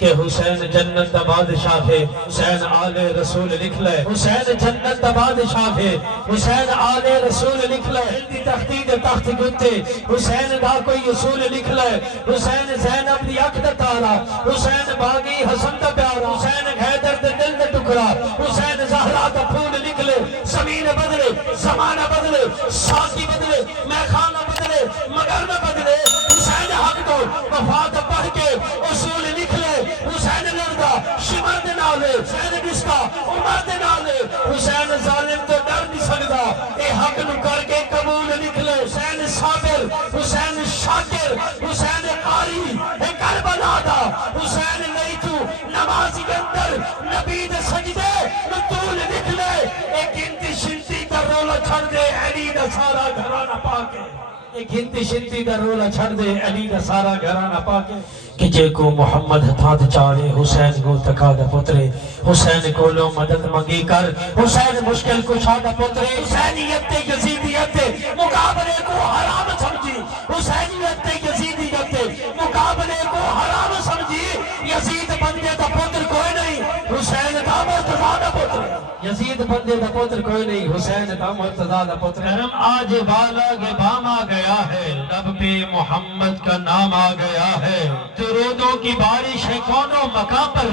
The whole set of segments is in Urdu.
کہ حسین جنت دا بادشاہ ہے، حسین آل رسول لکھ لے، حسین جنت دا بادشاہ ہے، حسین آل رسول لکھ لے، ہلدی تختی دے تخت گتے، حسین دا کوئی اصول لکھ لے، حسین زینب دی اکھ دا تارا، حسین باغی حسن دا پیارا، حسین حیدر دے دل دا ٹکڑا، حسین زہرا دا پھول لکھ لے، زمین بدلے، زمانہ بدلے، ساقی بدلے، میخانہ بدلے، مگر نہ بدلے، حسین حق کو وفات پڑھ کے اصول لکھ لے، حسین لڑدا شمر دے نالے، حسین بستا عمر دے نالے، حسین ظالم تو ڈر نہیں سکدا، اے حق نو کر کے قبول لکھ لے، حسین صابر، حسین شاکر، حسین قاری، اے کربلا دا، حسین نہیں تو نمازی کے اندر نبی دے سجدے نطول لکھ لے، اے گنتی شنتی کا رولا چھڑ دے علی دا سارا گھرانہ پاکے، اے گنتی شنتی کا رولا چھڑ دے علی دا سارا گھرانہ پاکے، کہ جے کو محمد ہتھات چاہے حسین کو تکا دا پترے، حسین کو لو مدد منگی کر، حسین مشکل کو شادہ پترے، حسینیت یزیدیت مقابلے کو حرام سمجھی، حسینیت یزیدیت مقابلے کو حرام سمجھی، یزید بندے دا پتر کوئی نہیں، حسین دا مرتضیٰ دا پتر، یزید بندے دا پتر کوئی نہیں، حسین دا مرتضیٰ دا پتر، کرم آج بالا کے بام آ گیا ہے، لب پہ محمد کا نام آ گیا ہے، درودوں کی بارش ہے کونوں مقام پر،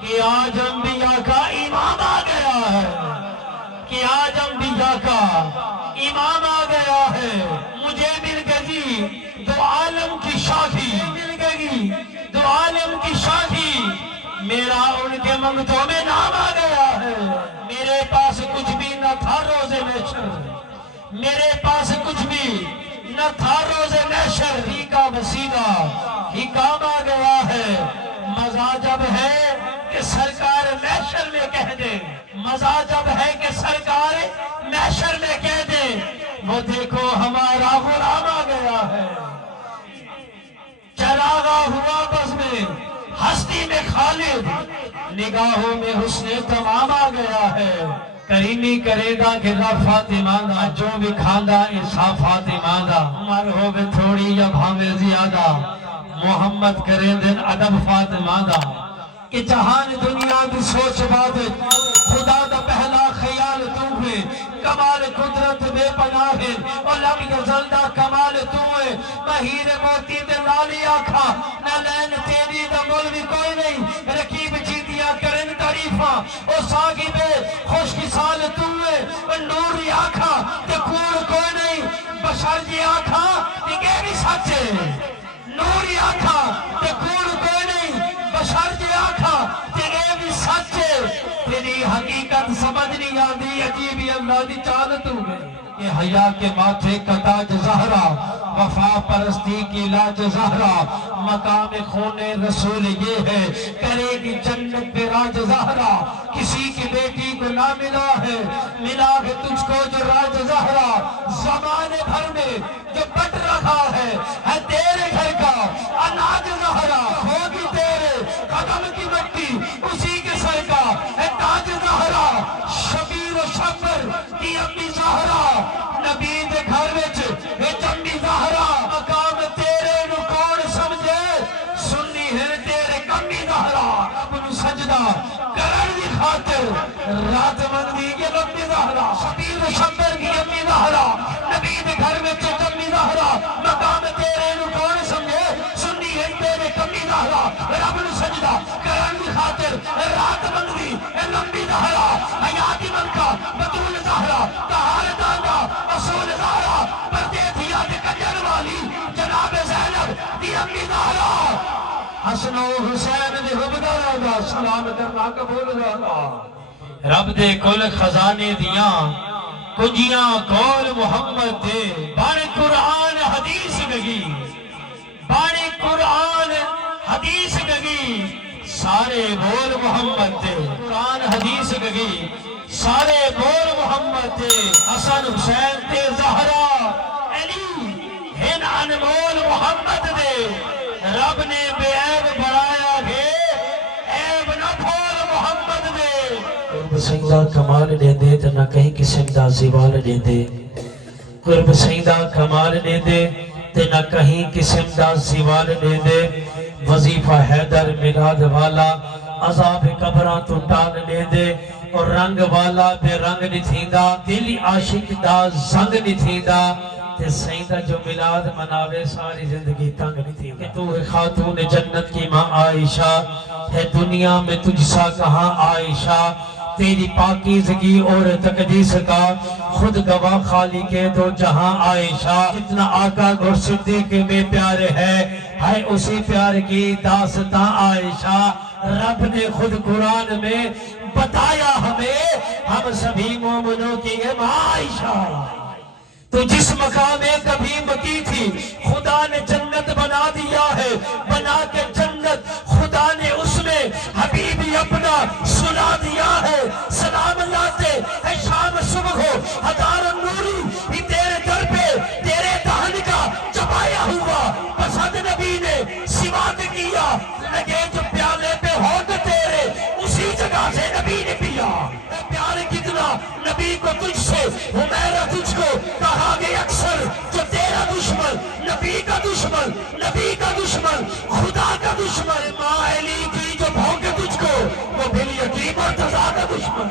کہ آج انبیاء کا امام آ گیا ہے، کہ آج انبیاء کا امام آ گیا ہے، مجھے مل گئی دو عالم کی شاخی، مل گئی دو عالم کی شاخی، میرا ان کے منگتوں میں نام آ گیا ہے، میرے پاس کچھ بھی نہ تھا روز محشر، میرے پاس کچھ بھی نہ تھا روز محشر، ہی کا وسیلہ ہی کام آ گیا ہے، مزہ جب ہے کہ سرکار محشر میں کہہ دے، مزہ جب ہے کہ سرکار محشر میں کہہ دے، وہ دیکھو ہمارا غلام آ گیا ہے، چراغا ہوا بس میں ہستی میں خالد، نگاہوں میں حسن تمام آ گیا ہے، کریمی کرے گا کہ رب فاطمہ دا، جو بھی کھاندہ انصاف فاطمہ دا، عمر ہو بے تھوڑی یا بھاوے زیادہ، محمد کرے دن ادب فاطمہ دا، کہ جہان دنیا کی سوچ بادت، خدا دا پہلا خیال تو ہے، کمال قدرت بے پناہ ہے، اور لم یزلدہ کمال تو ہے، مہیر موتی دے لالی آکھا، نہ لین تیری دا مولوی کوئی نہیں، رکیب جی دیا کرن تعریفہ، او ساگی بے خوش کی سال تو ہے، نوری آکھا تے کور کوئی نہیں، بشر جی آکھا تکے بھی سچے، نوری آکھا تے کور کوئی نہیں، بشر جی آکھا تکے بھی سچے، تیری حقیقت سمجھ نہیں آدھی، عجیبی اللہ دی چالت ہوئے، کہ حیا کے ماتھے کا تاج زہرا، وفا پرستی کی لاج زہرا، مقام خون رسول یہ ہے، کرے گی جنت پہ راج زہرا، کسی کی بیٹی کو نہ ملا ہے، ملا ہے تجھ کو جو راج زہرا، زمانے بھر میں جو بٹ رکھا ہے تیرے گھر کا اناج زہرا، ہوگی تیرے قدم کی مٹی اسی کے سر کا ہے تاج زہرا، شبیر و شبر کی امی زہرا، نبی دے گھر وچ اے چمی زہرا، مقام تیرے نو کون سمجھے، سنی ہے تیرے کمی زہرا، اپنو سجدہ کرن دی خاطر رات مندی کے لمبی زہرا، شبیر و شبر کی امی زہرا، نبی دے گھر وچ چمی زہرا، مقام تیرے نو کون سمجھے، سنی ہے تیرے کمی زہرا، رب نو سجدہ کرن دی خاطر رات مندی لمبی زہرا، حیاتی ملکہ بطول زہرا، تہار دادا اصول زہرا، پردیتیا دے کجر والی جناب زینب دی امی زہرا، حسن و حسین دی حبدہ دا سلام کرنا قبول دا، رب دے کل خزانے دیاں کنجیاں کول محمد دے، بان قرآن حدیث گگی، بان قرآن حدیث گگی، سارے بول محمد دے، قرآن حدیث گگی، سارے بول محمد دے، حسن حسین تے زہرا، علی ہن انمول محمد دے، رب نے بے عیب بڑھایا ہے، عیب نہ پھول محمد دے، قرب سیدہ کمال دے دے تو نہ کہیں قسم دا زیوال دے دے، قرب سیدہ کمال دے دے تو نہ کہیں قسم دا زیوال دے دے، وظیفہ حیدر میلاد والا عذاب قبراں تو ٹال لے دے اور رنگ والا بے رنگ نہیں تھیندا دل عاشق دا زنگ نہیں تھیندا تے سیدہ جو میلاد مناوے ساری زندگی تنگ نہیں تھیندا کہ تو ہے خاتون جنت کی ماں عائشہ ہے دنیا میں تجھ سا کہاں عائشہ تیری پاکیزگی اور تقدیس کا خود گواہ خالق دو جہاں عائشہ جتنا آقا گر صدیق میں پیار ہے اسی پیار کی داستاں عائشہ رب نے خود قرآن میں بتایا ہمیں ہم سبھی مومنوں کی ماں عائشہ تو جس مقام میں کبھی مکی تھی خدا نے جنت بنا دیا ہے بنا کے جنت خدا نے اس میں حبیبی اپنا سنا دیا ہے سلام لاتے ہے شام صبح ہو ہزار نوری ہی تیرے در پہ تیرے دہن کا چبایا ہوا پسند نبی نے سوات کیا لگے جو پیالے پہ ہوگ تیرے اسی جگہ سے نبی نے پیا پیار کتنا نبی کو تجھ سے ہمیرا تجھ کو کہا گیا اکثر جو تیرا دشمن نبی کا دشمن نبی کا دشمن خدا کا دشمن ماں علی کی جو بھونکے تجھ کو وہ بل یقین مرتضیٰ کا دشمن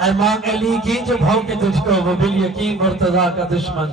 اے ماں علی کی جو بھونکے تجھ کو وہ بل یقین مرتضیٰ کا دشمن